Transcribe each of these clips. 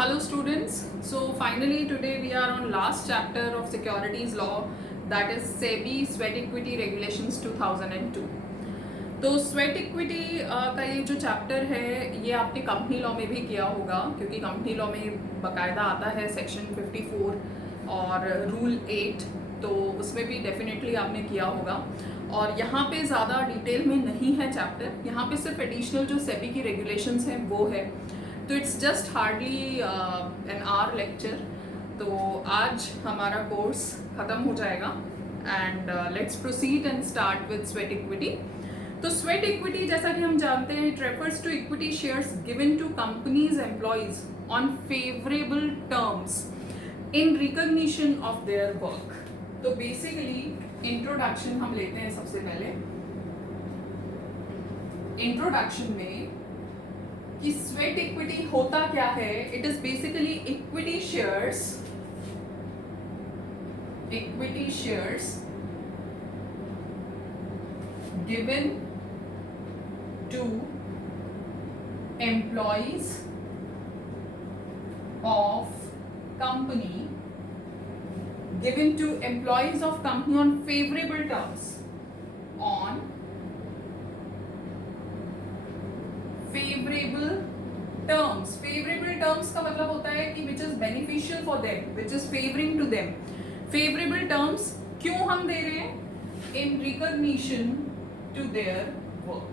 Hello students, so finally today we are on last chapter of securities law, that is SEBI Sweat Equity Regulations 2002. तो sweat equity का ये जो chapter है ये आपने company law में भी किया होगा, क्योंकि कंपनी लॉ में बकायदा आता है सेक्शन 54 और रूल 8, तो उसमें भी डेफिनेटली आपने किया होगा। और यहाँ पे ज़्यादा डिटेल में नहीं है चैप्टर, यहाँ पे सिर्फ एडिशनल जो सेबी की रेगुलेशंस हैं वो है, तो it's just hardly an hour lecture. तो आज हमारा कोर्स ख़त्म हो जाएगा and let's proceed and start with sweat equity. तो स्वेट इक्विटी जैसा कि हम जानते हैं, it refers to equity shares given to companies employees on favourable terms in recognition of their work. तो बेसिकली इंट्रोडक्शन हम लेते हैं सबसे पहले। इंट्रोडक्शन में कि स्वेट इक्विटी होता क्या है, it is basically equity shares given to employees of company on favorable terms, favorable terms का मतलब होता है कि which is beneficial for them, which is favoring to them. Favorable terms क्यों हम दे रहे हैं? In recognition to their work.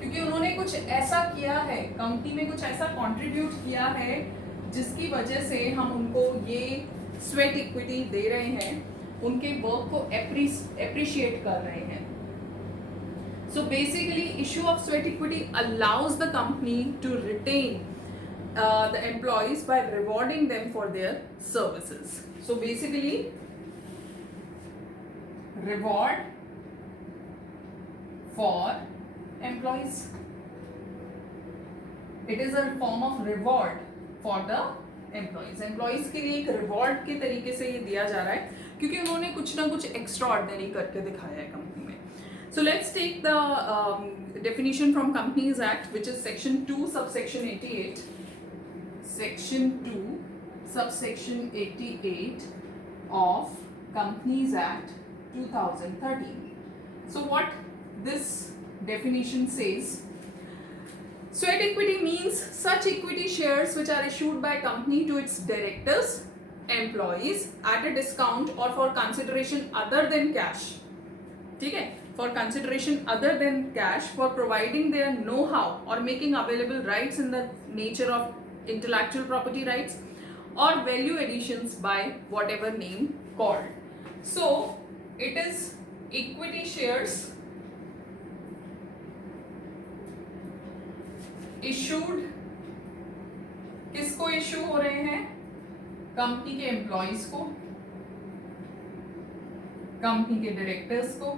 क्योंकि उन्होंने कुछ ऐसा किया है, कंपनी में कुछ ऐसा कंट्रीब्यूट किया है जिसकी वजह से हम उनको ये स्वेट इक्विटी दे रहे हैं, उनके वर्क को एप्रिशिएट कर रहे हैं। So basically, issue of sweat equity allows the company to retain the employees by rewarding them for their services. So basically, reward for employees. It is a form of reward for the employees. Employees के लिए एक reward के तरीके से ये दिया जा रहा है, क्योंकि उन्होंने कुछ ना कुछ extraordinary करके दिखाया है कंपनी में। So let's take the definition from Companies Act, which is section 2 subsection 88. Section 2 subsection 88 of Companies Act 2013. So what this definition says: sweat equity means such equity shares which are issued by a company to its directors, employees at a discount or for consideration other than cash. ठीक है, for consideration other than cash, for providing their know-how or making available rights in the nature of intellectual property rights or value additions by whatever name called. So it is equity shares issued, किसको issue हो रहे हैं? Company के employees को, company के directors को,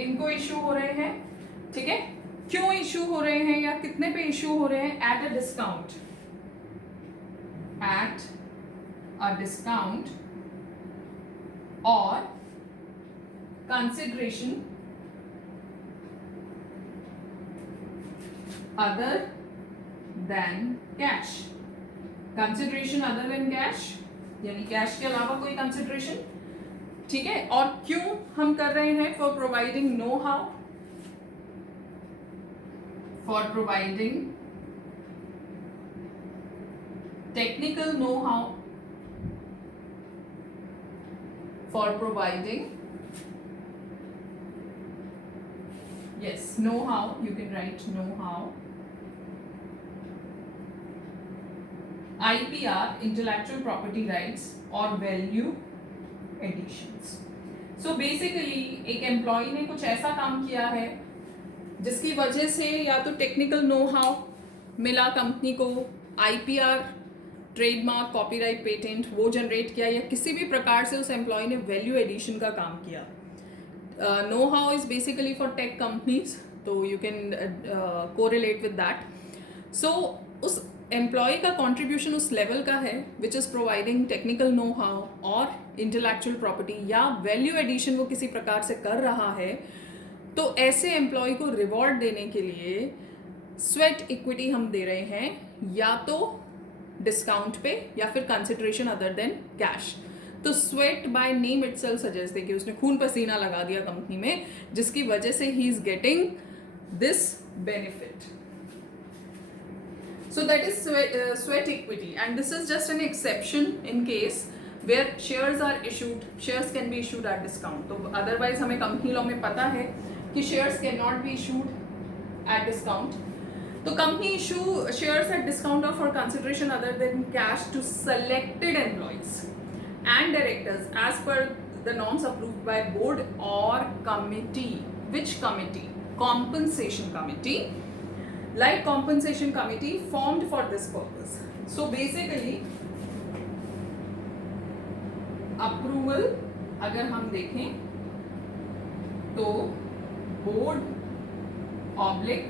इनको issue हो रहे हैं। ठीक है, क्यों इश्यू हो रहे हैं या कितने पे इश्यू हो रहे हैं? एट अ डिस्काउंट और consideration other than cash. Consideration other than cash यानी कैश के अलावा कोई कंसिडरेशन। ठीक है, और क्यों हम कर रहे हैं? For providing know how, for providing technical know how, for providing know how, you can write know how, IPR intellectual property rights और value additions. So basically एक एम्प्लॉय ने कुछ ऐसा काम किया है जिसकी वजह से या तो टेक्निकल नो हाउ मिला कंपनी को, IPR ट्रेडमार्क, कॉपीराइट, पेटेंट वो जनरेट किया, या किसी भी प्रकार से उस एम्प्लॉय ने वैल्यू एडिशन का काम किया। Know how is basically for tech companies, तो you can correlate with that. So उस एम्प्लॉय का कंट्रीब्यूशन उस लेवल का है which is providing technical know how और इंटेलेक्चुअल प्रॉपर्टी या वैल्यू एडिशन वो किसी प्रकार से कर रहा है, तो ऐसे एम्प्लॉय को रिवॉर्ड देने के लिए स्वेट इक्विटी हम दे रहे हैं, या तो डिस्काउंट पे या फिर कंसिडरेशन अदर देन कैश। तो sweat by name itself suggest है कि उसने खून पसीना लगा दिया कंपनी में, जिसकी वजह से he is getting this benefit. So that is sweat equity, and this is just an exception in case where shares are issued, shares can be issued at discount. तो otherwise हमें कंपनी लॉ में पता है कि shares cannot be issued at discount. तो company issue shares at discount or for consideration other than cash to selected employees and directors as per the norms approved by board or committee. Which committee? Compensation committee. Like compensation committee formed for this purpose. So basically approval अगर हम देखें तो board oblique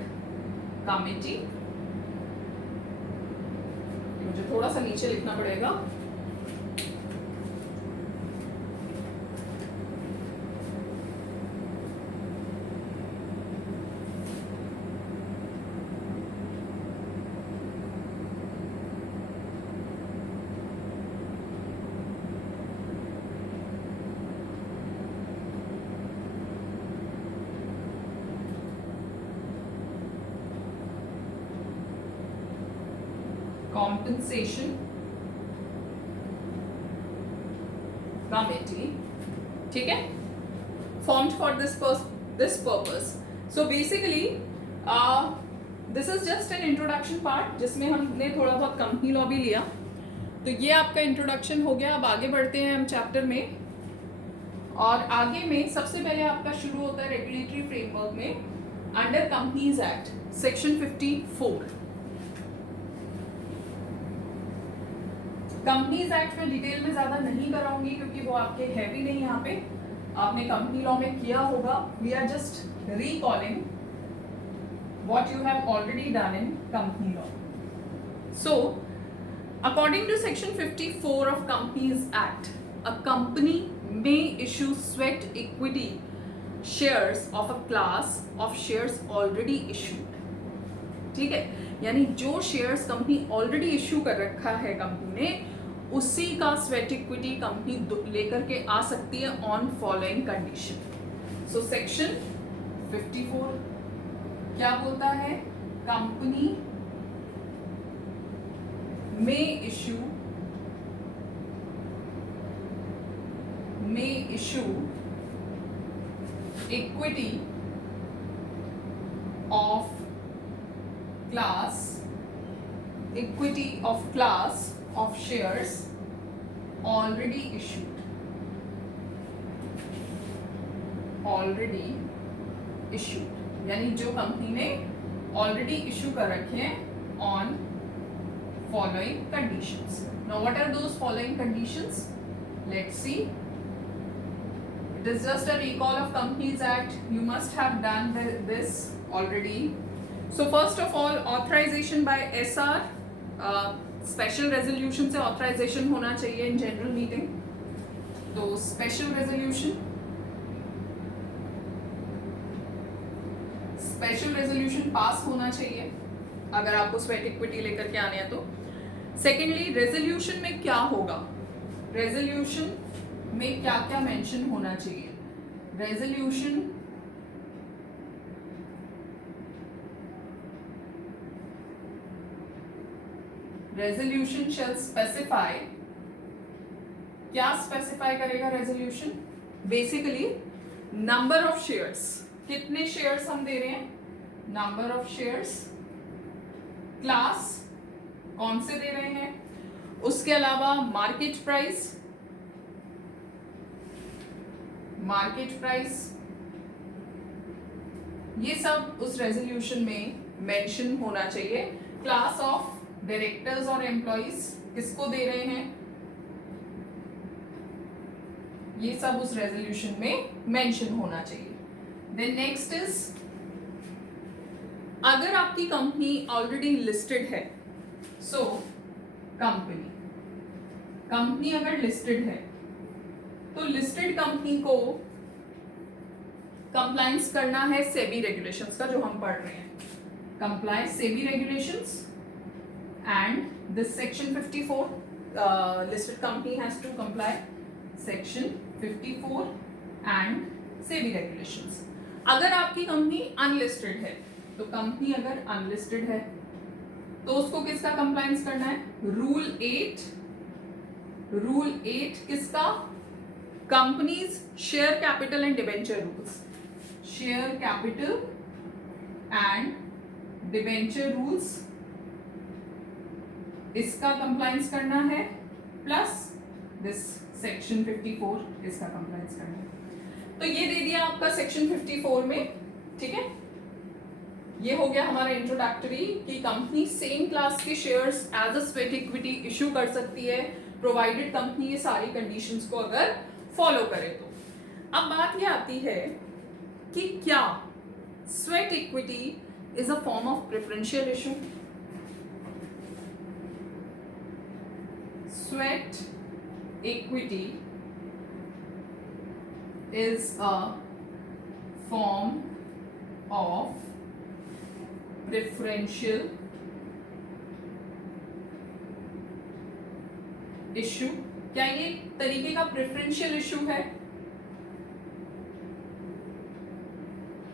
committee, मुझे थोड़ा सा नीचे लिखना पड़ेगा, compensation committee, ठीक है, formed for this purpose. So basically this is just an introduction part जिसमें हमने थोड़ा बहुत कंपनी लॉ भी लिया। तो ये आपका इंट्रोडक्शन हो गया। अब आगे बढ़ते हैं हम चैप्टर में, और आगे में सबसे पहले आपका शुरू होता है रेगुलेटरी फ्रेमवर्क में under companies act section 54। Companies act में डिटेल में ज्यादा नहीं कराऊंगी क्योंकि वो आपके है भी नहीं, यहाँ पे आपने कंपनी लॉ में किया होगा। We are just recalling what you have already done in company law. So according to section 54 of companies act, a company may issue sweat equity shares of a class of shares already issued। ठीक है, यानी जो shares company already issue कर रखा है company ने, उसी का स्वेट इक्विटी कंपनी लेकर के आ सकती है on following condition. So section 54 क्या बोलता है? कंपनी में issue equity of class of shares already issued, यानी जो कंपनी ने ऑलरेडी इशू कर रखे हैं on following conditions. Now what are those following conditions? Let's see. It is just a recall of Companies Act. You must have done this already. So first of all, authorization by SR, special resolution से authorisation होना चाहिए in general meeting. तो special resolution pass होना चाहिए अगर आपको sweat equity लेकर के आने हैं तो। सेकेंडली, रेजोल्यूशन में क्या होगा? रेजोल्यूशन में क्या क्या मेंशन होना चाहिए? रेजोल्यूशन शैल स्पेसिफाई, क्या स्पेसिफाई करेगा resolution? Basically number of shares, कितने शेयर्स हम दे रहे हैं, नंबर ऑफ शेयर्स, क्लास कौन से दे रहे हैं, उसके अलावा मार्केट प्राइस, ये सब उस रेजोल्यूशन में मेंशन होना चाहिए। क्लास ऑफ डायरेक्टर्स और एम्प्लॉइज किसको दे रहे हैं, ये सब उस रेजोल्यूशन में मेंशन होना चाहिए। देन नेक्स्ट इज, अगर आपकी कंपनी ऑलरेडी लिस्टेड है, सो कंपनी अगर लिस्टेड है तो लिस्टेड कंपनी को कंप्लायंस करना है सेबी रेगुलेशंस का, जो हम पढ़ रहे हैं, comply SEBI regulations and this section 54 listed company has to comply section 54 and SEBI regulations. अगर आपकी कंपनी अनलिस्टेड है, तो कंपनी अगर अनलिस्टेड है तो उसको किसका कंप्लायंस करना है? रूल 8 किसका? Companies share capital and debenture rules, share capital and debenture rules, इसका कंप्लायंस करना है, प्लस दिस सेक्शन 54 इसका कंप्लायंस करना है। तो ये दे दिया आपका सेक्शन 54 में, ठीक है। ये हो गया हमारा इंट्रोडक्टरी कि कंपनी सेम क्लास के shares as a sweat equity issue कर सकती है, प्रोवाइडेड कंपनी ये सारी कंडीशंस को अगर फॉलो करे तो। अब बात ये आती है कि क्या sweat equity is a form of preferential issue? Sweat equity is a form of preferential issue। क्या ये तरीके का प्रेफरेंशियल इशू है?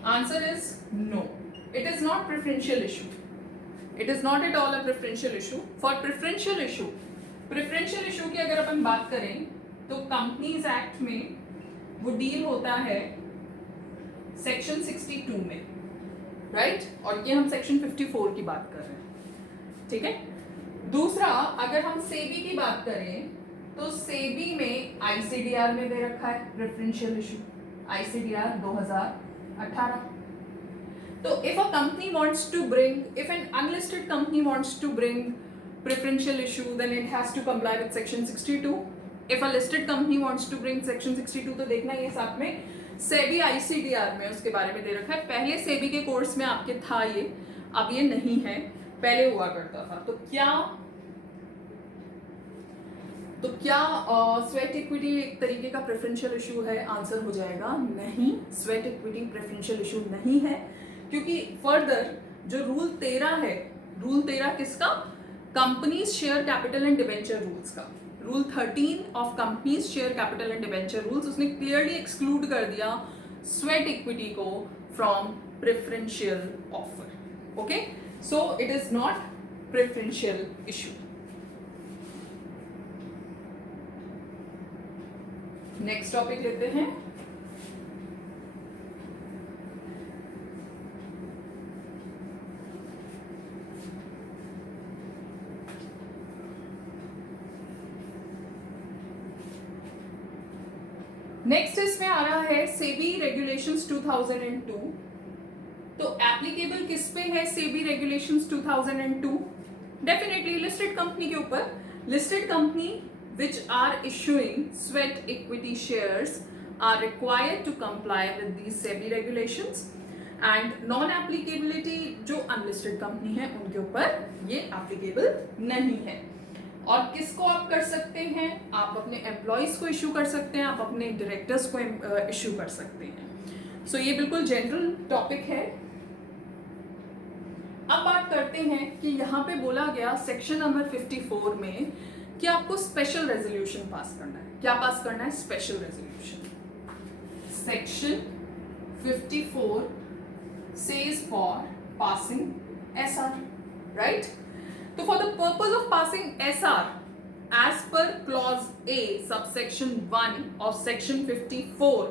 Answer is no, it is not preferential issue, it is not at all a preferential issue. For preferential issue की अगर अपन बात करें तो कंपनीज एक्ट में वो डील होता है सेक्शन 62 में, राइट? और ये हम सेक्शन 54 की बात कर रहे हैं, ठीक है। दूसरा, अगर हम सेबी की बात करें तो सेबी में आईसीडीआर में दे रखा है प्रेफरेंशियल इशू, आईसीडीआर 2018। तो if an unlisted company wants to bring preferential issue, then it has to comply with section 62. If a listed company wants to bring section 62, तो देखना ये साथ में सेबी आईसीडीआर में उसके बारे में दे रखा है। पहले सेबी के कोर्स में आपके था ये, अब ये नहीं है, पहले हुआ करता था। तो क्या स्वेट इक्विटी एक तरीके का प्रेफरेंशियल इशू है? आंसर हो जाएगा नहीं, स्वेट इक्विटी प्रेफरेंशियल इशू नहीं है, क्योंकि फर्दर जो रूल 13 है, रूल 13 किसका? Companies share capital and debenture rules का। Rule 13 of companies share capital and debenture rules, उसने क्लियरली एक्सक्लूड कर दिया स्वेट इक्विटी को from preferential offer. Okay, so it is not preferential issue. Next topic लेते हैं। Next इसमें आ रहा है सेबी रेगुलेशंस 2002। तो एप्लीकेबल किस पे है SEBI regulations 2002? Definitely listed company के ऊपर। Listed company which are issuing sweat equity shares are required to comply with these SEBI regulations, and non applicability जो unlisted company है उनके ऊपर ये applicable नहीं है। और किसको आप कर सकते हैं? आप अपने एम्प्लॉयज को इशू कर सकते हैं, आप अपने डायरेक्टर्स को इशू कर सकते हैं। सो ये बिल्कुल जनरल टॉपिक है। अब बात करते हैं कि यहाँ पे बोला गया सेक्शन नंबर 54 में कि आपको स्पेशल रेजोल्यूशन पास करना है। क्या पास करना है? Special resolution. Section 54 says for passing SR, right? So for the purpose of passing SR, as per clause A, subsection 1 of section 54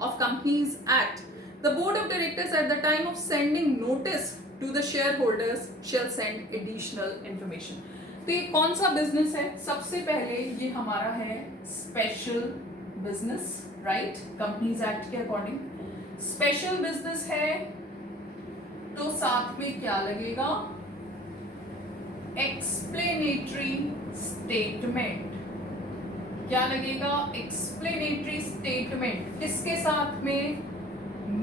of Companies Act, the board of directors at the time of sending notice to the shareholders shall send additional information. तो ये कौन सा business है? सबसे पहले ये हमारा है special business, right? Companies act के अकॉर्डिंग स्पेशल बिजनेस है, तो साथ में क्या लगेगा? Explanatory statement. क्या लगेगा? Explanatory statement. किसके साथ में?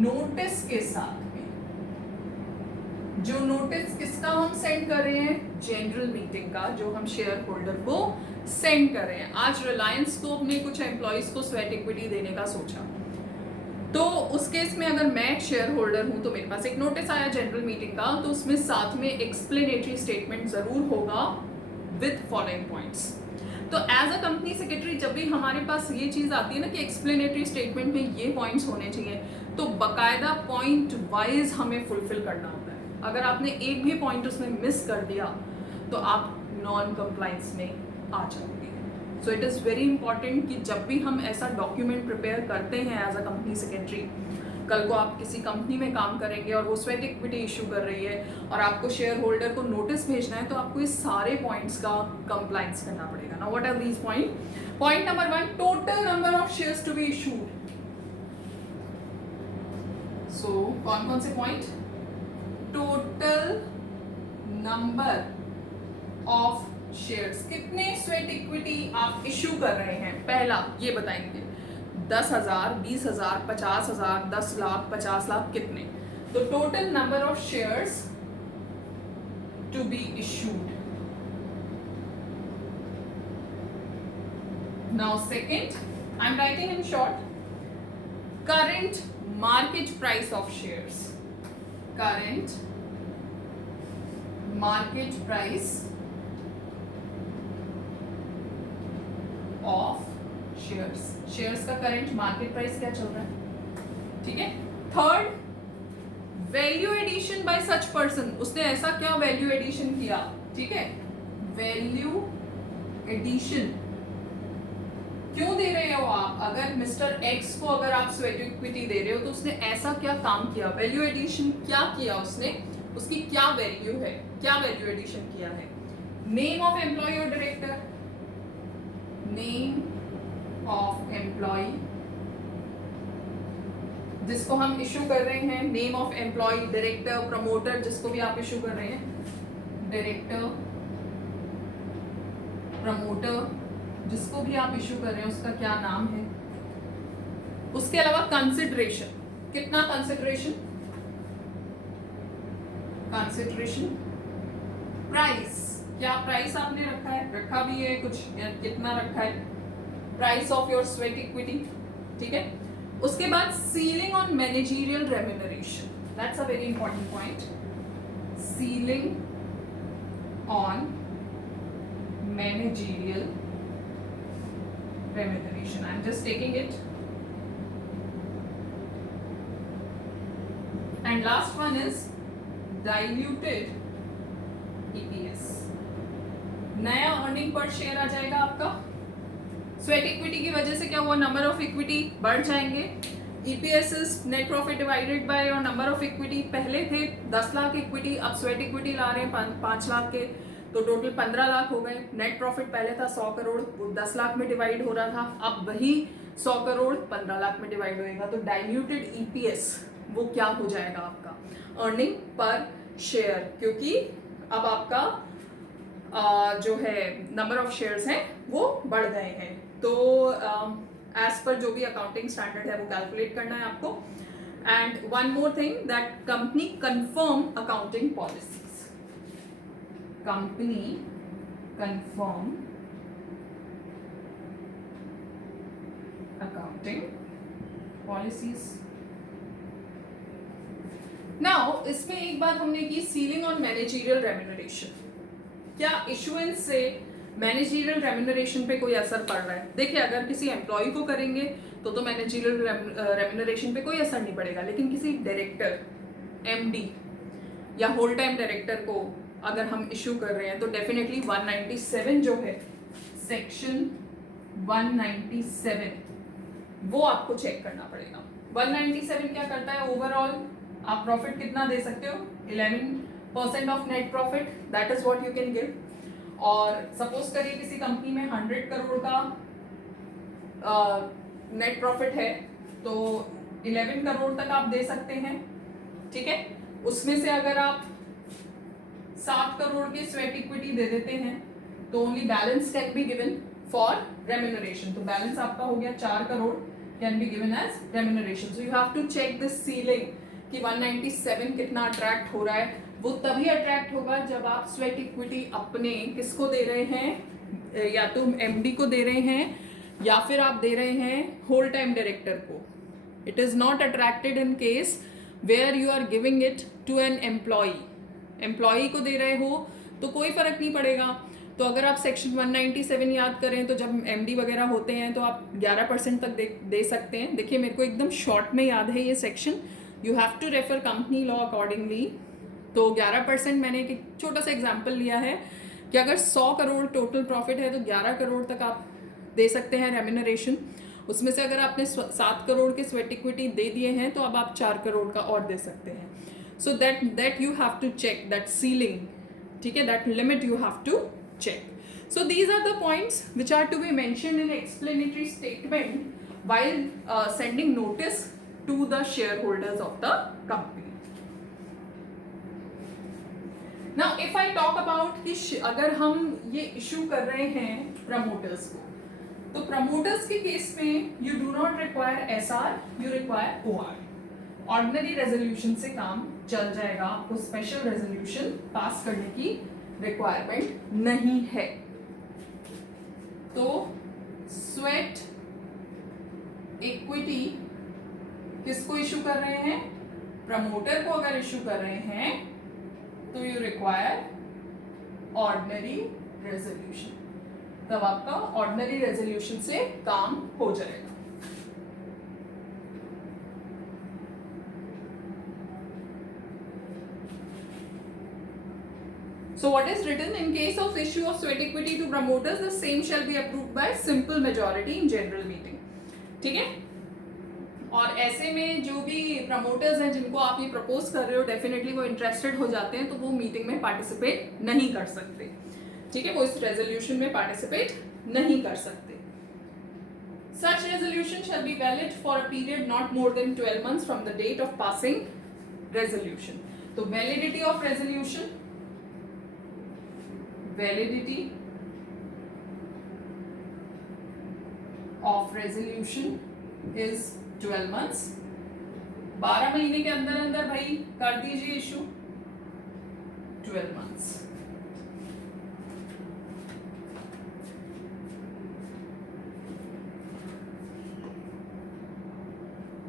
नोटिस के साथ में। जो नोटिस किसका हम सेंड कर रहे हैं? जनरल मीटिंग का, जो हम शेयर होल्डर को सेंड कर रहे हैं। आज रिलायंस को अपने कुछ एम्प्लॉयज को स्वेट इक्विटी देने का सोचा, तो उस केस में अगर मैं शेयर होल्डर हूं तो मेरे पास एक नोटिस आया जनरल मीटिंग का, तो उसमें साथ में एक्सप्लेनेटरी स्टेटमेंट जरूर होगा विद फॉलोइंग पॉइंट्स। तो एज अ कंपनी सेक्रेटरी जब भी हमारे पास ये चीज आती है ना कि एक्सप्लेनेटरी स्टेटमेंट में ये पॉइंट्स होने चाहिए, तो बकायदा पॉइंट वाइज हमें फुलफिल करना होता है। अगर आपने एक भी पॉइंट उसमें मिस कर दिया तो आप नॉन कंप्लाइंस में आ जाओगे। So it is very important कि जब भी हम ऐसा डॉक्यूमेंट प्रिपेयर करते हैं एज अ कंपनी सेक्रेटरी, कल को आप किसी कंपनी में काम करेंगे और वो स्वेट इक्विटी इशू कर रही है और आपको शेयर होल्डर को नोटिस भेजना है, तो आपको इस सारे पॉइंट्स का कंप्लाइंस करना पड़ेगा ना। What are these point? Point number 1, total number of shares to be issued. So कौन कौन से point? Total number of shares, कितने स्वेट इक्विटी आप इशू कर रहे हैं, पहला ये बताएंगे। 10,000, 20,000, 50,000, 10 लाख, 50 लाख, कितने? तो total number of shares to be issued. Now second, I am writing in short, current market price of shares, current market price of shares, shares का करंट मार्केट प्राइस क्या चल रहा है, ठीक है। Third, value addition by such person, उसने ऐसा क्या वैल्यू एडिशन किया, ठीक है। वैल्यू एडिशन क्यों दे रहे हो आप? अगर मिस्टर एक्स को अगर आप स्वेट इक्विटी दे रहे हो तो उसने ऐसा क्या काम किया, वैल्यू एडिशन क्या किया उसने, उसकी क्या वैल्यू है, क्या वैल्यू एडिशन किया है। नेम ऑफ एम्प्लॉय और डायरेक्टर, नेम ऑफ एम्प्लॉय जिसको हम इशू कर रहे हैं, name of employee, director, promoter जिसको भी आप इशू कर रहे हैं, डायरेक्टर, प्रमोटर जिसको भी आप इशू कर रहे हैं उसका क्या नाम है। उसके अलावा कंसिडरेशन, कितना कंसिडरेशन, कंसिडरेशन, प्राइस, क्या प्राइस आपने रखा है, रखा भी है कुछ, कितना रखा है, price of your sweat equity, ठीक है। उसके बाद ceiling on managerial remuneration, that's a very important point, ceiling on managerial remuneration. I'm just taking it. And last one is diluted EPS. नया अर्निंग पर शेयर आ जाएगा आपका। Sweat equity की वजह से क्या हुआ, नंबर ऑफ इक्विटी बढ़ जाएंगे। EPS is net profit divided by और नंबर ऑफ इक्विटी। पहले थे 10 लाख इक्विटी, अब स्वेट इक्विटी ला रहे हैं 5 लाख के, तो टोटल 15 लाख हो गए। नेट प्रॉफिट पहले था 100 करोड़, वो 10 लाख में डिवाइड हो रहा था, अब वही 100 करोड़ 15 लाख में डिवाइड होएगा। तो डाइल्यूटेड EPS वो क्या हो जाएगा आपका, अर्निंग पर शेयर, क्योंकि अब आपका जो है नंबर ऑफ शेयर्स हैं वो बढ़ गए हैं। तो एज पर जो भी अकाउंटिंग स्टैंडर्ड है वो कैलकुलेट करना है आपको। And one more thing, that company confirm accounting policies, company confirm accounting policies. Now इसमें एक बात हमने की, सीलिंग ऑन मैनेजरियल रेम्यूनरेशन, क्या इशुएंस से मैनेजरियल रेम्यूनरेशन पे कोई असर पड़ रहा है? देखिए, अगर किसी एम्प्लॉय को करेंगे तो मैनेजरियल रेम्यूनरेशन पे कोई असर नहीं पड़ेगा, लेकिन किसी डायरेक्टर, MD या होल टाइम डायरेक्टर को अगर हम इशू कर रहे हैं तो डेफिनेटली 197 जो है, सेक्शन 197 वो आपको चेक करना पड़ेगा। 197 क्या करता है, ओवरऑल आप प्रॉफिट कितना दे सकते हो, 11% of net profit, that is what you can give. और सपोज करिए किसी कंपनी में 100 करोड़ का नेट प्रॉफिट है, तो 11 करोड़ तक आप दे सकते हैं, ठीक है। उसमें से अगर आप 7 करोड़ की स्वेट इक्विटी दे देते हैं तो only balance can be given for remuneration. तो बैलेंस आपका हो गया 4 crore can be given as remuneration. So you have to check this ceiling कि 197 कितना अट्रैक्ट हो रहा है। वो तभी अट्रैक्ट होगा जब आप स्वेट इक्विटी अपने किसको दे रहे हैं, या तो MD को दे रहे हैं या फिर आप दे रहे हैं होल टाइम डायरेक्टर को। It is not attracted in case where you are giving it to an employee को दे रहे हो तो कोई फर्क नहीं पड़ेगा। तो अगर आप सेक्शन 197 याद करें तो जब एमडी वगैरह होते हैं तो आप 11% तक दे सकते हैं। देखिए मेरे को एकदम शॉर्ट में याद है ये section, you have to refer company law accordingly. तो 11% मैंने एक छोटा सा एग्जाम्पल लिया है कि अगर 100 करोड़ टोटल प्रॉफिट है तो 11 करोड़ तक आप दे सकते हैं रेम्यूनरेशन। उसमें से अगर आपने 7 करोड़ के स्वेट इक्विटी दे दिए हैं तो अब आप 4 करोड़ का और दे सकते हैं। So that you have to check that ceiling, ठीक है, that limit you have to check. So these are the points which are to be mentioned in explanatory statement while sending notice to the shareholders of the company. Now if I talk about कि अगर हम ये issue कर रहे हैं promoters को, तो promoters के केस में you do not require SR, you require OR. Ordinary resolution से काम चल जाएगा, आपको स्पेशल रेजोल्यूशन पास करने की रिक्वायरमेंट नहीं है। तो स्वेट इक्विटी किसको इशू कर रहे हैं? प्रमोटर को अगर इशू कर रहे हैं तो यू रिक्वायर ऑर्डिनरी रेजोल्यूशन, तब आपका ऑर्डिनरी रेजोल्यूशन से काम हो जाएगा। So what is written? In case of issue of sweat equity to promoters, the same shall be approved by simple majority in general meeting. ठीक है? और ऐसे में जो भी promoters हैं जिनको आप ये propose कर रहे हो, डेफिनेटली वो इंटरेस्टेड हो जाते हैं तो वो मीटिंग में पार्टिसिपेट नहीं कर सकते। ठीक है, वो इस रेजोल्यूशन में पार्टिसिपेट नहीं कर सकते। Such resolution shall be valid for a period not more than 12 months from the date of passing resolution. तो validity of resolution, validity of resolution is 12 months. 12 महीने के अंदर अंदर भाई कर दीजिए इशू, 12 months।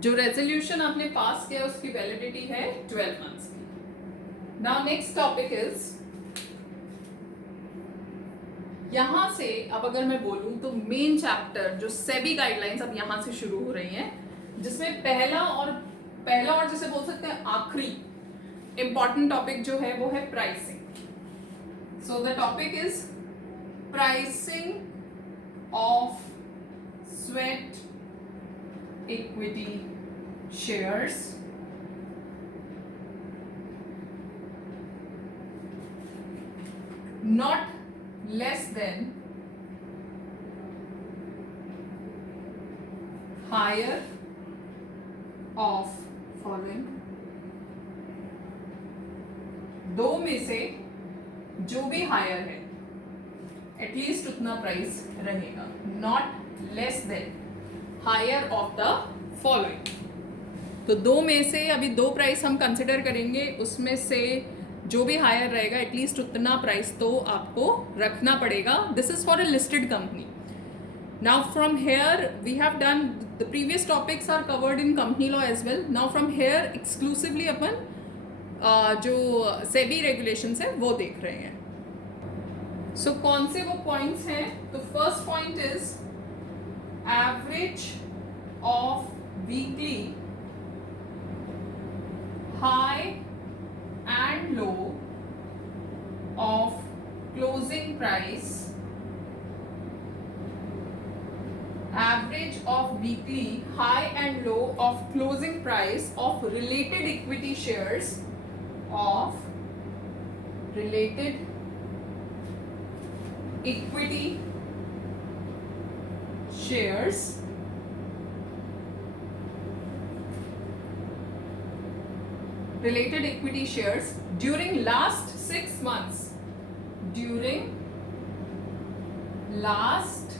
जो रेजोल्यूशन आपने पास किया उसकी वैलिडिटी है 12 मंथ्स की। नाउ नेक्स्ट टॉपिक इज, यहां से अब अगर मैं बोलूं तो मेन चैप्टर जो सेबी गाइडलाइंस अब यहां से शुरू हो रही हैं, जिसमें पहला और जिसे बोल सकते हैं आखिरी इंपॉर्टेंट टॉपिक जो है वो है pricing. So the topic is pricing of sweat equity shares. Not less than higher of following, दो में से जो भी हायर है एटलीस्ट उतना प्राइस रहेगा। Not less than higher of the following, तो दो में से अभी दो प्राइस हम कंसिडर करेंगे, उसमें से जो भी हायर रहेगा एटलीस्ट उतना प्राइस तो आपको रखना पड़ेगा। This is for a listed company. Now from here we have done the previous topics are covered in company law as well. Now from here exclusively अपन जो सेबी रेगुलेशंस है वो देख रहे हैं। सो कौन से वो पॉइंट्स हैं? तो first point is average of weekly high and low of closing price, average of weekly high and low of closing price of related equity shares of related equity shares related equity shares during last 6 months, during last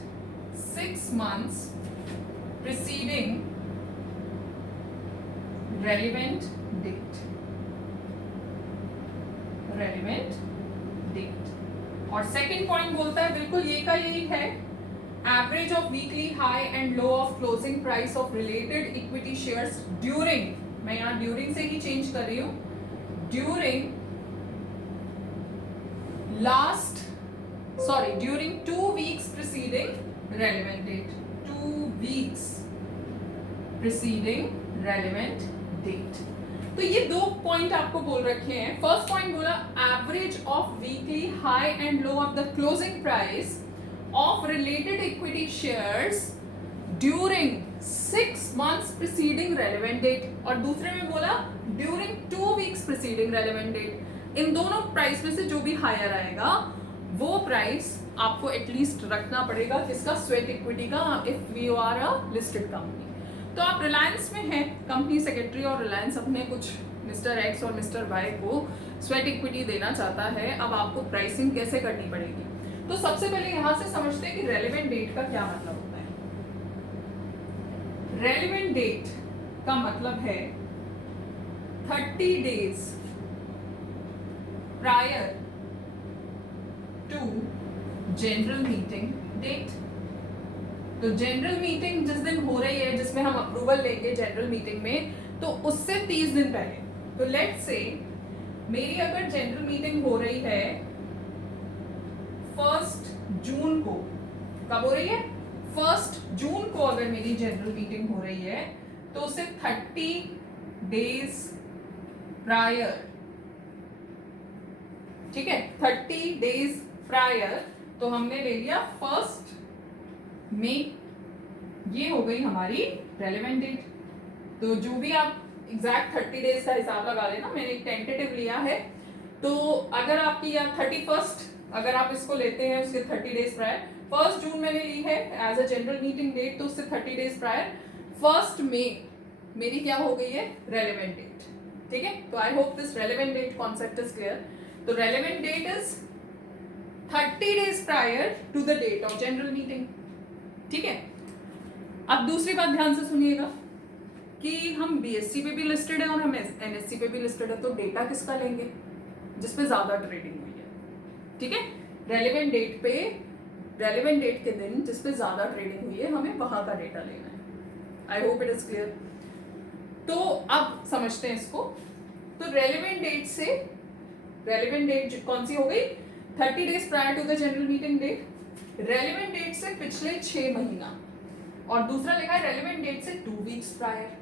6 months preceding relevant date, relevant date। और second point बोलता है बिल्कुल ये का यही है, average of weekly high and low of closing price of related equity shares during, मैं यहाँ ड्यूरिंग से ही चेंज कर रही हूँ, during during 2 weeks preceding relevant date, 2 weeks preceding relevant date. तो ये दो पॉइंट आपको बोल रखे हैं. फर्स्ट पॉइंट बोला average of weekly high and low of the closing price of related equity shares during 6 months preceding relevant date, और दूसरे में बोला during 2 weeks preceding relevant date. इन दोनों प्राइस में से जो भी हायर आएगा वो प्राइस आपको एटलीस्ट रखना पड़ेगा किसका, स्वेट इक्विटी का, if we are a listed company. तो आप रिलायंस में हैं, कंपनी सेक्रेटरी और रिलायंस अपने कुछ मिस्टर एक्स और मिस्टर वाई को स्वेट इक्विटी देना चाहता है. अब आपको प्राइसिंग कैसे करनी पड़ेगी? तो सबसे पहले यहां से समझते हैं कि रेलेवेंट डेट का क्या मतलब होता है. रेलेवेंट डेट का मतलब है 30 days prior to general meeting date. तो जनरल मीटिंग जिस दिन हो रही है, जिसमें हम अप्रूवल लेंगे जनरल मीटिंग में, तो उससे 30 दिन पहले. तो लेट्स से मेरी अगर जनरल मीटिंग हो रही है 1 जून को, कब हो रही है? 1 जून को अगर मेरी जनरल मीटिंग हो रही है तो उससे 30 days प्रायर, ठीक है, 30 days प्रायर, तो हमने ले लिया 1 मई. ये हो गई हमारी रेलेवेंट डेट. तो जो भी आप एग्जैक्ट 30 days का हिसाब लगा लेना, मैंने एक टेंटेटिव लिया है. तो अगर आपकी या 31st अगर आप इसको लेते हैं उसके 30 days प्रायर, 1 जून मैंने ली है as a general meeting date, तो उससे 30 days प्रायर 1 मई मेरी क्या हो गई है, रेलेवेंट डेट. ठीक है, तो I hope this relevant date concept is clear. तो relevant date is 30 days prior to the date of general meeting. ठीक है, अब दूसरी बात ध्यान से सुनिएगा कि हम बीएससी पे भी लिस्टेड है और हम एनएससी पे भी लिस्टेड है, तो डेटा किसका लेंगे? जिसपे ज्यादा ट्रेडिंग हुई है. ठीक है, रेलेवेंट डेट पे, रेलेवेंट डेट के दिन जिसपे ज्यादा ट्रेडिंग हुई है, हमें वहां का डेटा लेना है. I hope it is clear. तो अब समझते हैं इसको. तो रेलेवेंट डेट से, रेलेवेंट डेट कौन सी हो गई? 30 days prior to the general meeting date. Relevant date से पिछले 6 महीना, और दूसरा लिखा है रेलेवेंट डेट से 2 weeks प्रायर.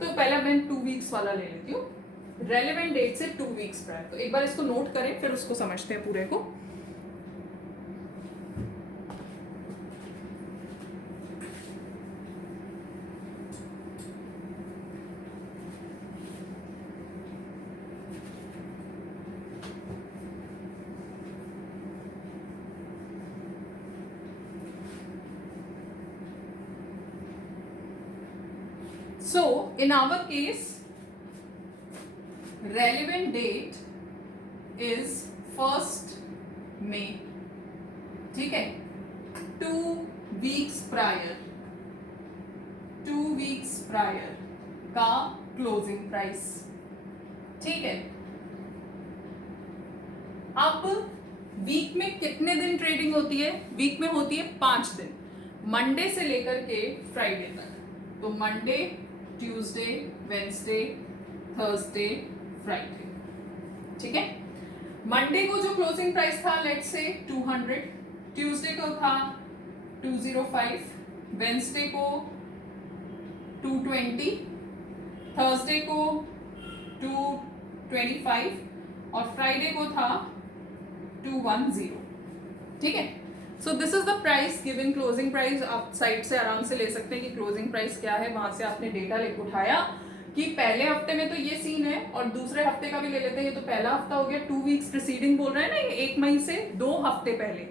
तो पहला मैं 2 weeks वाला ले लेती हूँ. रेलेवेंट डेट से 2 weeks प्रायर. तो एक बार इसको नोट करें, फिर उसको समझते हैं पूरे को. So, in our case, relevant date is 1 May. ठीक है, 2 weeks prior, 2 weeks prior का क्लोजिंग प्राइस. ठीक है, अब वीक में कितने दिन ट्रेडिंग होती है? वीक में होती है 5 दिन, मंडे से लेकर के फ्राइडे तक. तो Monday, Tuesday, Wednesday, Thursday, Friday. ठीक है, मंडे को जो क्लोजिंग प्राइस था लेट्स से 200, ट्यूसडे को था 205, वेंसडे को 220, थर्सडे को 225 और फ्राइडे को था 210. ठीक है, सो this is the price given closing price. आप साइट से आराम से ले सकते हैं कि क्लोजिंग प्राइस क्या है. वहां से आपने डेटा लेके उठाया कि पहले हफ्ते में तो ये सीन है, और दूसरे हफ्ते का भी ले लेते हैं. ये तो पहला हफ्ता हो गया, 2 weeks प्रीसीडिंग बोल रहे हैं ना, ये 1 मई से 2 हफ्ते पहले.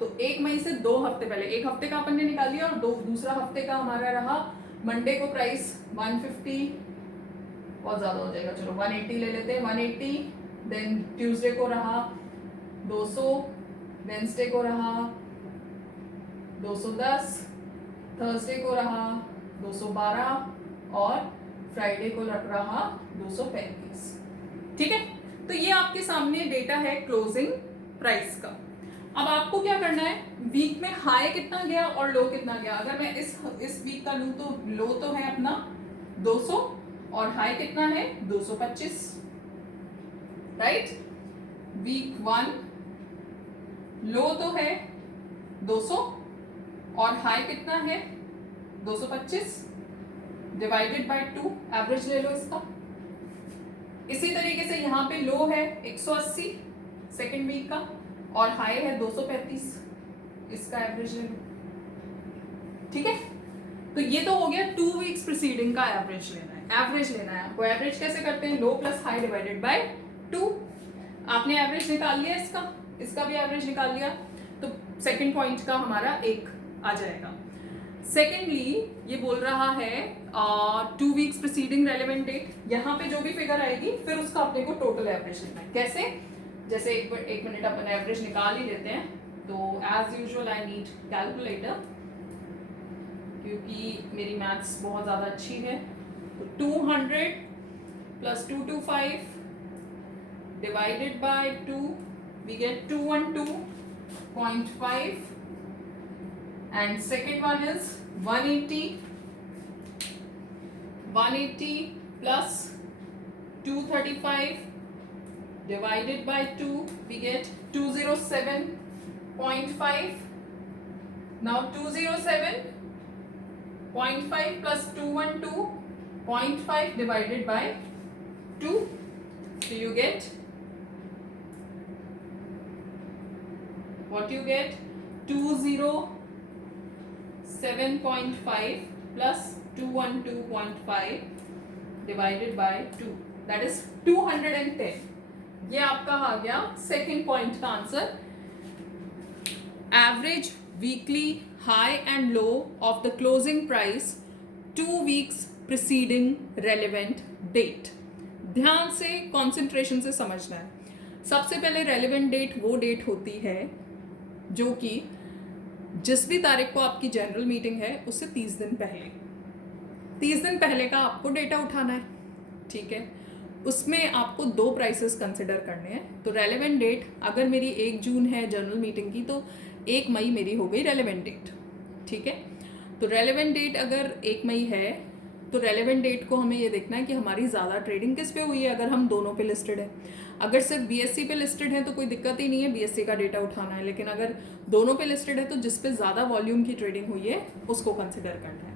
तो 1 मई से 2 हफ्ते पहले, एक हफ्ते का अपन ने निकाल लिया, और दूसरा हफ्ते का हमारा रहा. मंडे को प्राइस 150, बहुत ज्यादा हो जाएगा, चलो 180 ले लेते हैं, 180. देन ट्यूसडे को रहा 200, वेंसडे को रहा 210, थर्सडे को रहा 212 और फ्राइडे को रहा 235. ठीक है, तो ये आपके सामने डेटा है क्लोजिंग प्राइस का. अब आपको क्या करना है, वीक में हाई कितना गया और लो कितना गया। अगर मैं इस वीक का लूं तो लो तो है अपना 200 और हाई कितना है 225, राइट। वीक 1 लो तो है 200 और हाई कितना है 225 डिवाइडेड बाय 2, एवरेज ले लो इसका। इसी तरीके से यहाँ पे लो है 180 सेकेंड वीक का और हाई है 235, इसका एवरेज ले लो, ठीक है। तो ये तो हो गया 2 वीक्स प्रीसीडिंग का एवरेज लेना है। एवरेज लेना है आपको। एवरेज कैसे करते हैं, लो प्लस हाई डिवाइडेड बाय 2। आपने एवरेज निकाल लिया इसका भी एवरेज निकाल लिया, तो सेकंड पॉइंट का हमारा 1 आ जाएगा। सेकेंडली ये बोल रहा है 2 वीक्स प्रीसीडिंग रेलेवेंट डेट, यहाँ पे जो भी फिगर आएगी फिर उसका अपने को टोटल एवरेज लेना है। कैसे, जैसे एक मिनट अपन एवरेज निकाल ही लेते हैं। तो as usual I need calculator, क्योंकि मेरी मैथ्स बहुत ज़्यादा अच्छी है। तो 200 plus 225 divided by 2 we get 212.5 and second one is 180 plus 235 divided by 2 we get 207.5. now 207.5 plus 212.5 divided by 2, so you get what you get 207.5 plus 212.5 divided by 2, that is 210. ये आपका आ गया सेकेंड पॉइंट का answer. Average weekly high and low of the closing price 2 weeks preceding relevant date. ध्यान से concentration से समझना है। सबसे पहले रेलेवेंट डेट वो डेट होती है जो कि जिस भी तारीख को आपकी जनरल मीटिंग है उससे 30 दिन पहले का आपको डेटा उठाना है, ठीक है। उसमें आपको 2 प्राइसेस कंसिडर करने हैं। तो रेलेवेंट डेट अगर मेरी 1 जून है जनरल मीटिंग की, तो 1 मई मेरी हो गई रेलेवेंट डेट, ठीक है। तो रेलेवेंट डेट अगर 1 मई है तो रेलेवेंट डेट को हमें ये देखना है कि हमारी ज़्यादा ट्रेडिंग किस पे हुई है। अगर हम दोनों पे लिस्टेड है, अगर सिर्फ बीएससी पे लिस्टेड है तो कोई दिक्कत ही नहीं है, बीएससी का डेटा उठाना है। लेकिन अगर दोनों पे लिस्टेड है तो जिस पे ज़्यादा वॉल्यूम की ट्रेडिंग हुई है उसको कंसिडर करना है।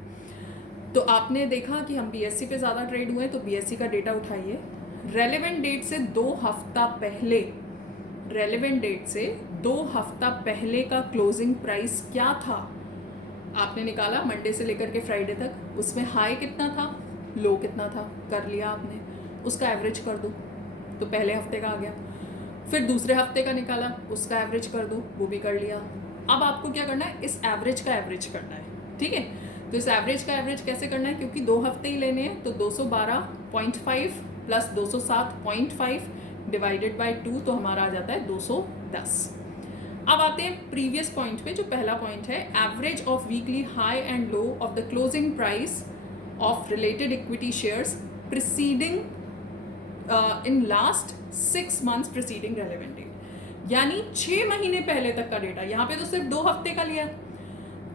तो आपने देखा कि हम बीएससी पे ज़्यादा ट्रेड हुए तो बीएससी का डेटा उठाइए। रेलेवेंट डेट से 2 हफ्ता पहले, रेलेवेंट डेट से 2 हफ्ता पहले का क्लोजिंग प्राइस क्या था आपने निकाला, मंडे से लेकर के फ्राइडे तक। उसमें हाई कितना था, लो कितना था, कर लिया आपने। उसका एवरेज कर दो, तो पहले हफ्ते का आ गया। फिर दूसरे हफ्ते का निकाला, उसका एवरेज कर दो, वो भी कर लिया। अब आपको क्या करना है, इस एवरेज का एवरेज करना है, ठीक है। तो इस एवरेज का एवरेज कैसे करना है, क्योंकि 2 हफ्ते ही लेने हैं, तो 212.5 प्लस 207.5 डिवाइडेड बाय 2, तो हमारा आ जाता है 210। अब आते हैं प्रीवियस पॉइंट पे, जो पहला पॉइंट है, average of weekly high and low of the closing price of related equity shares preceding in last 6 months preceding relevant date, यानी 6 महीने पहले तक का डेटा। यहाँ पे तो सिर्फ 2 हफ्ते का लिया,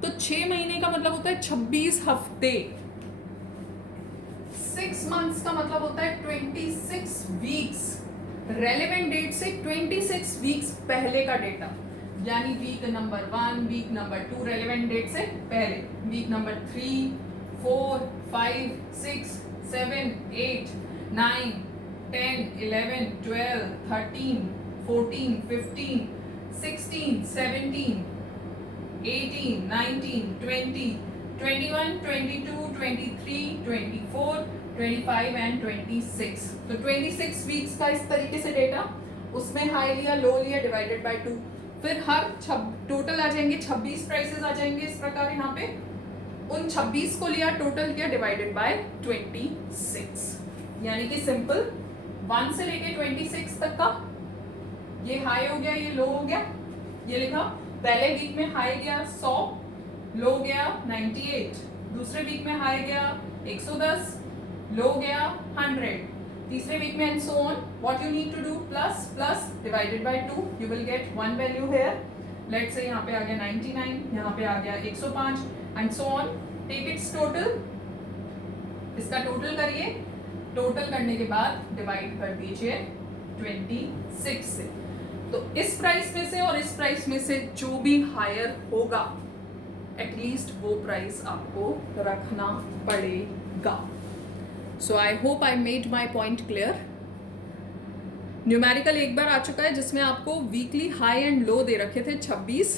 तो 6 महीने का मतलब होता है 26 हफ्ते। 6 months का मतलब होता है 26 वीक्स। रेलेवेंट डेट से 26 वीक्स पहले का डेटा, यानी week number 1, week number 2 relevant date से पहले, वीक नंबर 3, 4, 5, 6, 7, 8, 9, 10, 11, 12, 13, 14, 15, 16, 17, 18, 19, 20, 21, 22, 23, 24, 25 एंड 26। तो 26 वीक्स का इस तरीके से डेटा, उसमें हाई लिया, लो लिया, डिवाइडेड बाय 2। फिर हर टोटल आ जाएंगे 26 प्राइसेस आ जाएंगे इस प्रकार यहाँ पे। उन 26 को लिया, टोटल किया, डिवाइडेड बाय 26, यानी कि सिंपल 1 से लेके 26 तक का, ये हाई हो गया, ये लो हो गया, ये लिखा। पहले वीक में हाई गया 100, लो गया 98, दूसरे वीक में हाई गया 110, लो गया 100, तीसरे वीक में and so on. What you need to do, plus plus divided by 2, you will get 1 value here. Let's say यहाँ पे आ गया 99, यहाँ पे आ गया 105 and so on, take its total, इसका टोटल करिए, टोटल करने के बाद डिवाइड कर दीजिए 26 से। तो इस प्राइस में से और इस प्राइस में से जो भी हायर होगा एटलीस्ट वो प्राइस आपको रखना पड़ेगा। So I hope I made my point clear. Numerical एक बार आ चुका है जिसमें आपको वीकली हाई एंड लो दे रखे थे 26।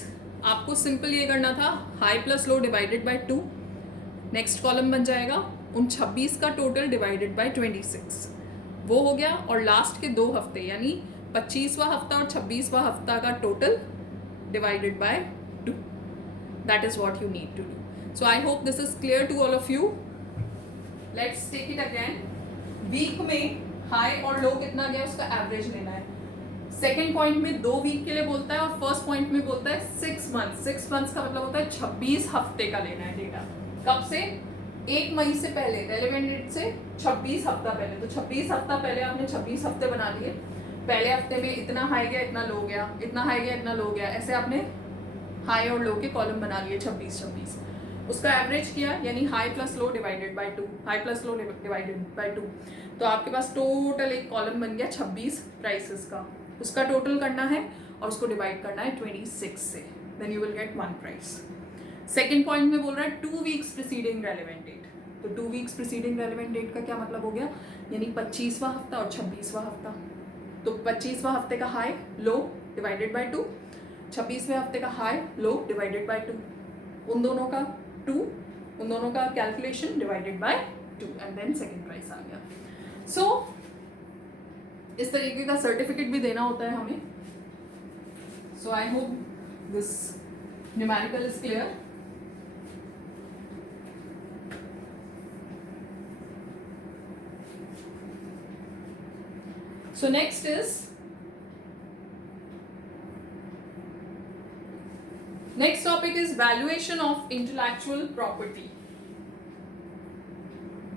आपको सिंपल ये करना था high plus low divided by 2, next column बन जाएगा उन 26 का टोटल डिवाइडेड बाय 26, वो हो गया। और लास्ट के 2 हफ्ते यानी 25वां हफ्ता और 26वां हफ्ता का total divided by 2, that is what you need to do. So I hope this is clear to all of you. Let's take it again. Week में हाई और लो कितना गया उसका एवरेज लेना है। सेकेंड पॉइंट में 2 वीक के लिए बोलता है और फर्स्ट पॉइंट में बोलता है 6 मंथ। 6 मंथ्स का मतलब होता है 26 हफ्ते का लेना है डेटा। कब से? 1 मई से पहले, रेलेवेंट डेट से 26 हफ्ता पहले। तो 26 हफ्ता पहले आपने 26 हफ्ते बना लिए। पहले हफ्ते में इतना हाई गया, इतना लो गया, इतना हाई गया, इतना लो गया, ऐसे आपने हाई और लो के कॉलम बना लिए 26। उसका एवरेज किया यानी high plus low divided by 2, high plus low divided by 2। तो आपके पास टोटल एक कॉलम बन गया 26 प्राइसेस का। उसका टोटल करना है और उसको डिवाइड करना है 26 से, then you will get 1 price. Second point में बोल रहा है 2 वीक्स प्रीसीडिंग रेलेवेंट डेट। तो 2 वीक्स प्रीसीडिंग रेलेवेंट डेट का क्या मतलब हो गया, यानी 25वां हफ्ता और 26वां हफ्ता। तो 25वां हफ्ते का हाई लो डिवाइडेड बाय 2, 26वें हफ्ते का हाई लो डिवाइडेड बाय 2, उन दोनों का 2, उन दोनों का calculation divided by 2 and then second price आ गया। सो इस तरीके का सर्टिफिकेट भी देना होता है हमें। So I hope this numerical is clear. So next topic is valuation of intellectual property.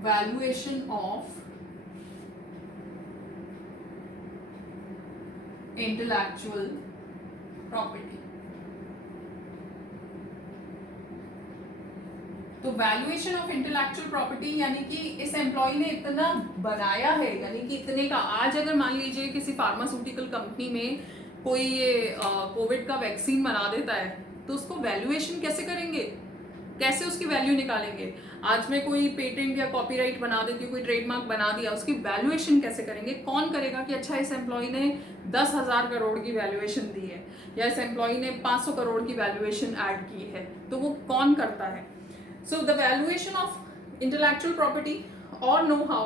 Valuation of intellectual property. तो वैल्यूएशन ऑफ इंटेलेक्चुअल प्रॉपर्टी यानी कि इस एम्प्लॉय ने इतना बनाया है, यानी कि इतने का। आज अगर मान लीजिए किसी फार्मास्यूटिकल कंपनी में कोई ये कोविड का वैक्सीन बना देता है तो उसको वैल्यूएशन कैसे करेंगे, कैसे उसकी वैल्यू निकालेंगे। आज में कोई पेटेंट या कॉपीराइट बना देती, कोई ट्रेडमार्क बना दिया, उसकी वैल्यूएशन कैसे करेंगे, कौन करेगा कि अच्छा इस एम्प्लॉय ने 10,000 करोड़ की वैल्यूएशन दी है या इस एम्प्लॉय ने 500 करोड़ की वैल्यूएशन ऐड की है, तो वो कौन करता है। So the valuation of intellectual property or know-how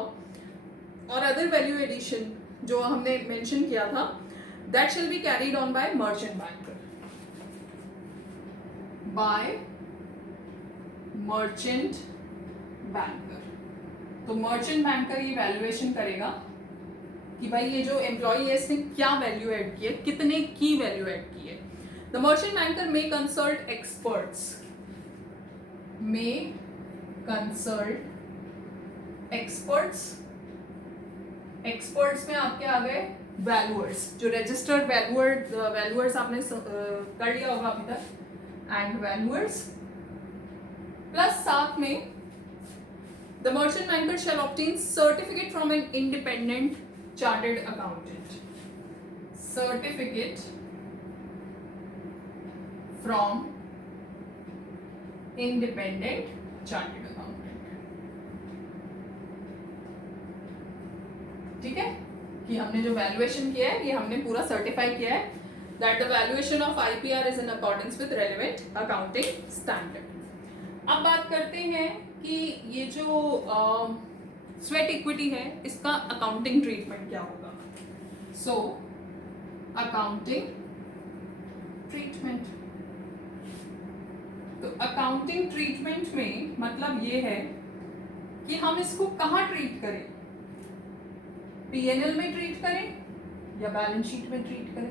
or other value addition जो हमने mention किया था, that shall be carried on by merchant banker. By merchant banker. तो merchant banker ये valuation करेगा कि भाई ये जो employee है इसने क्या value add की है, कितने की value add की है। The merchant banker may consult experts. may consult experts. experts में आपके आ गए valuers, जो registered valuers आपने कर लिया होगा अभी तक, and valuers plus साथ में the merchant banker shall obtain certificate from an independent chartered accountant. Certificate from independent chartered accountant. ठीक है कि हमने जो वैल्यूएशन किया है ये हमने पूरा सर्टिफाई किया है that the valuation of IPR is in accordance with relevant accounting standard. अब बात करते हैं कि ये जो स्वेट इक्विटी है इसका अकाउंटिंग ट्रीटमेंट क्या होगा। सो अकाउंटिंग ट्रीटमेंट, तो अकाउंटिंग ट्रीटमेंट में मतलब ये है कि हम इसको कहाँ ट्रीट करें, पीएनएल में ट्रीट करें या बैलेंस शीट में ट्रीट करें,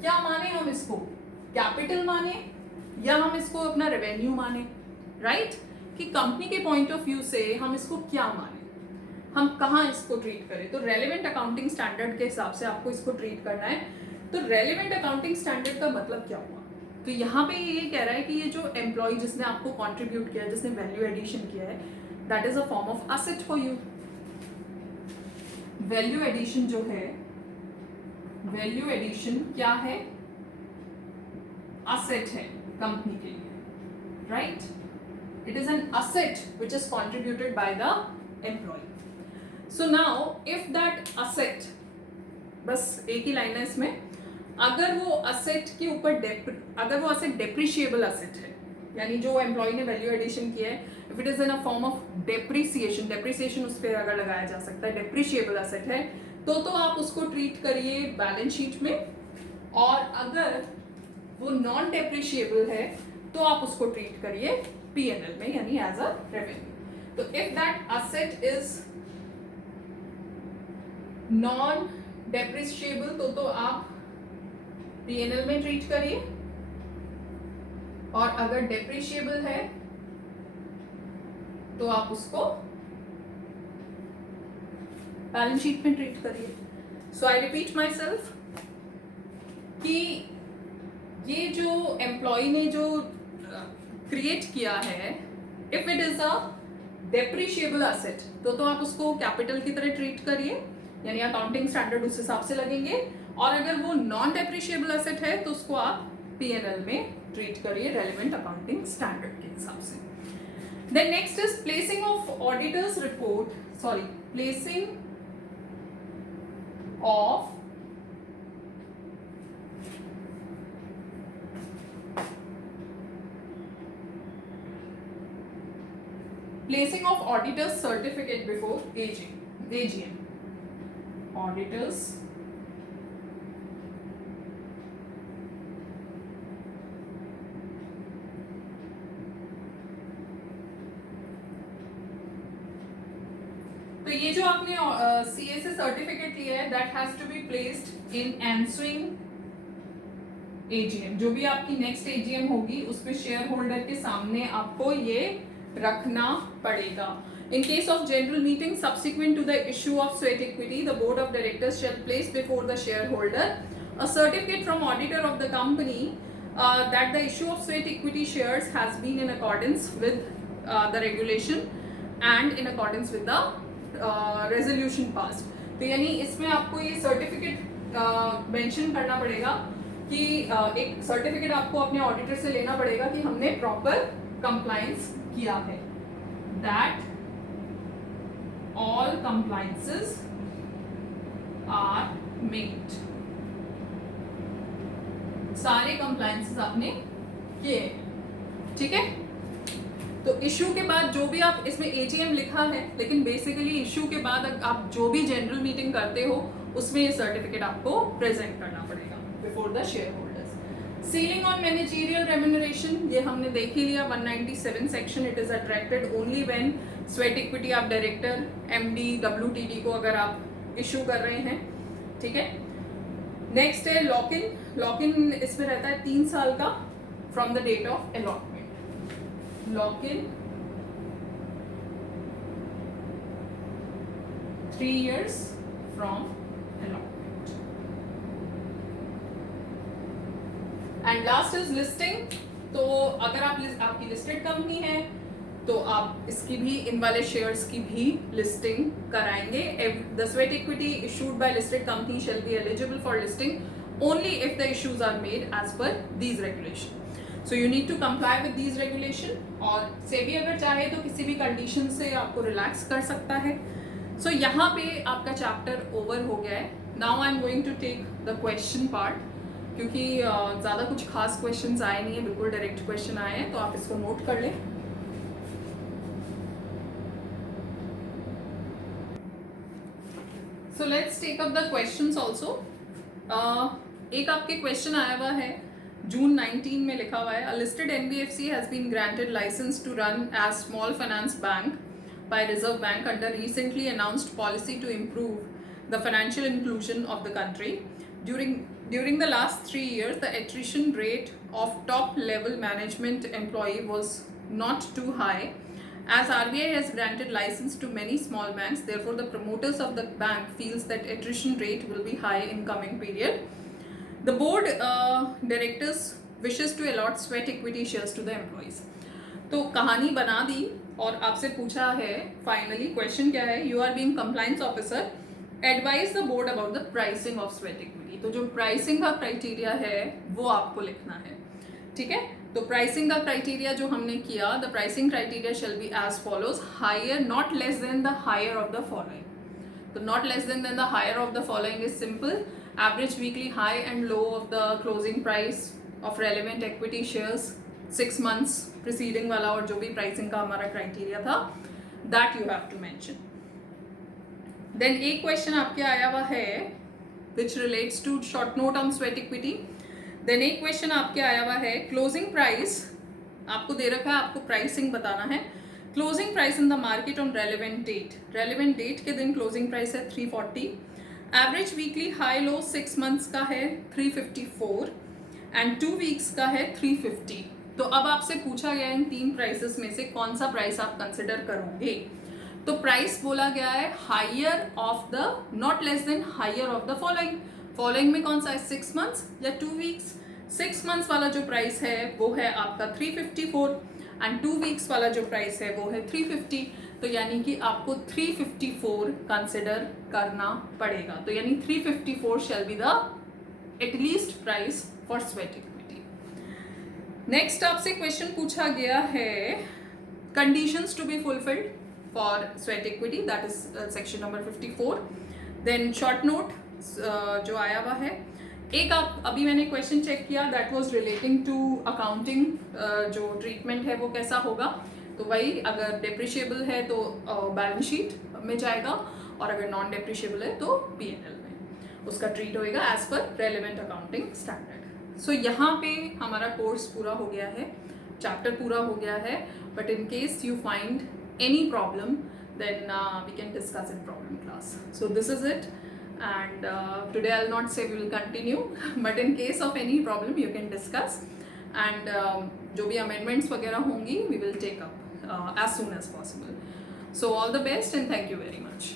क्या माने हम इसको, कैपिटल माने या हम इसको अपना रेवेन्यू माने, राइट कि कंपनी के पॉइंट ऑफ व्यू से हम इसको क्या माने, हम कहाँ इसको ट्रीट करें। तो रेलेवेंट अकाउंटिंग स्टैंडर्ड के हिसाब से आपको इसको ट्रीट करना है। तो रेलेवेंट अकाउंटिंग स्टैंडर्ड का मतलब क्या हुआ, तो यहाँ पे ये कह रहा है कि ये जो एम्प्लॉय जिसने आपको कंट्रीब्यूट किया है, जिसने वैल्यू एडिशन किया है, that is a form of asset for you. Value addition जो है, वैल्यू एडिशन क्या है? असेट है कंपनी के लिए, right? It is an asset which is contributed by the employee. So now if that asset, बस एक ही लाइन है इसमें, अगर वो असेट के ऊपर अगर वो असेट डेप्रिशिएबल असेट है, यानी जो एम्प्लॉय ने वैल्यू एडिशन किया है, if it is in a form of depreciation, depreciation उस पर अगर लगाया जा सकता है, डेप्रिशिएबल असेट है, तो आप उसको ट्रीट करिए बैलेंस शीट में, और अगर वो नॉन डेप्रिशिएबल है तो आप उसको ट्रीट करिए पीएनएल में, यानी एज अ रेवेन्यू। तो if that asset is non depreciable तो आप पीएनएल में ट्रीट करिए, और अगर डेप्रिशिएबल है तो आप उसको बैलेंस शीट में ट्रीट करिए। सो आई रिपीट माई सेल्फ कि ये जो एम्प्लॉय ने जो क्रिएट किया है, if it is a depreciable asset तो आप उसको कैपिटल की तरह ट्रीट करिए, यानी अकाउंटिंग स्टैंडर्ड उस हिसाब से लगेंगे, और अगर वो नॉन डेप्रिशिएबल एसेट है तो उसको आप पीएनएल में ट्रीट करिए रेलेवेंट अकाउंटिंग स्टैंडर्ड के हिसाब से। Then next is placing of auditors report, sorry, placing of auditor's certificate before AGM. Auditors तो ये जो आपने CA से सर्टिफिकेट लिया है, that has to be placed in ensuing AGM। जो भी आपकी नेक्स्ट AGM होगी उस पे शेयर होल्डर के सामने आपको ये रखना पड़ेगा। In case of general meeting subsequent to the issue of sweat equity, the board of directors shall place before the shareholder a certificate from auditor of the company that the issue of sweat equity shares has been in accordance with the regulation and in accordance with the resolution passed। तो यानी इसमें आपको ये certificate mention करना पड़ेगा कि एक certificate आपको अपने ऑडिटर से लेना पड़ेगा कि हमने प्रॉपर कंप्लायंस किया है, that all compliances are made। सारे compliances आपने किए, ठीक है? तो इशू के बाद जो भी आप इसमें AGM लिखा है, लेकिन बेसिकली इशू के बाद आप जो भी जनरल मीटिंग करते हो उसमें ये सर्टिफिकेट आपको प्रेजेंट करना पड़ेगा before the share holders. Ceiling on managerial remuneration, ये हमने देख ही लिया, 197 section, it is attracted only when sweat equity आप डायरेक्टर, MD, WTD को अगर आप इशू कर रहे हैं, ठीक है? नेक्स्ट है लॉक इन। लॉक इन इसमें रहता है 3 साल का from the date of allotment. Lock in 3 years from allotment. And last is listing. तो अगर आपकी लिस्टेड कंपनी है तो आप इसकी भी, इन वाले शेयर्स की भी लिस्टिंग कराएंगे। The sweat equity issued by listed company shall be eligible for listing only if the issues are made as per these regulation. So you need to comply with these regulation. और सेबी अगर चाहे तो किसी भी condition से आपको relax कर सकता है। सो यहाँ पे आपका चैप्टर ओवर हो गया है। Now I am going to take the question part, क्योंकि ज़्यादा कुछ खास क्वेश्चंस आए नहीं है, बिल्कुल डायरेक्ट क्वेश्चन आए हैं, तो आप इसको नोट कर लें। So let's take up the questions also। एक आपके क्वेश्चन आया हुआ है, जून 19 में लिखा हुआ है, a listed NBFC has been granted license to run as small finance bank by Reserve Bank under recently announced policy to improve the financial inclusion of the country. During the last 3 years, the attrition rate of top level management employee was not too high. As RBI has granted license to many small banks, therefore the promoters of the bank feels that attrition rate will be high in coming period. The board directors wishes to allot sweat equity shares to the employees. तो कहानी बना दी और आपसे पूछा है finally question क्या है, you are being compliance officer, advise the board about the pricing of sweat equity. तो जो प्राइसिंग का क्राइटेरिया है वो आपको लिखना है, ठीक है। तो प्राइसिंग का क्राइटेरिया जो हमने किया, the pricing criteria shall be as follows, higher not less than the higher of the following. तो not less than the higher of the following is simple, average weekly high and low of the closing price of relevant equity shares 6 months preceding वाला, और जो भी pricing का हमारा criteria था that you have to mention. Then एक question आपके आया हुआ है which relates to short note on sweat equity. Then एक क्वेश्चन आपके आया हुआ है क्लोजिंग प्राइस, आपको दे रखा है, आपको प्राइसिंग बताना है। Closing price in the market on relevant date, relevant date के दिन क्लोजिंग प्राइस है 340, average weekly high low 6 months का है 354 एंड 2 weeks का है 350। तो अब आपसे पूछा गया इन 3 प्राइसेस में से कौन सा प्राइस आप कंसिडर करोगे। तो प्राइस बोला गया है higher of the, not less than higher of the following. Following में कौन सा है, 6 months या 2 weeks। 6 months वाला जो प्राइस है वो है आपका 354 एंड 2 weeks वाला जो प्राइस है वो है 350। तो यानी कि आपको 354 कंसिडर करना पड़ेगा। तो यानी 354 shall be the at least price for sweat equity. Next आपसे क्वेश्चन पूछा गया है conditions to be fulfilled for sweat equity, that is section number 54। Then short note जो आया हुआ है, एक आप अभी मैंने क्वेश्चन चेक किया that was relating to accounting, जो ट्रीटमेंट है वो कैसा होगा। तो वही, अगर डेप्रिशिएबल है तो बैलेंस शीट में जाएगा, और अगर नॉन डेप्रिशिएबल है तो P&L में उसका ट्रीट होएगा as per relevant accounting standard. सो यहाँ पे हमारा कोर्स पूरा हो गया है, चैप्टर पूरा हो गया है, but in case you find any problem then we can discuss in problem class. So this is it, and today I'll not say we will continue, but in case of any problem you can discuss, and जो भी amendments वगैरह होंगी we will take up as soon as possible. So all the best and thank you very much.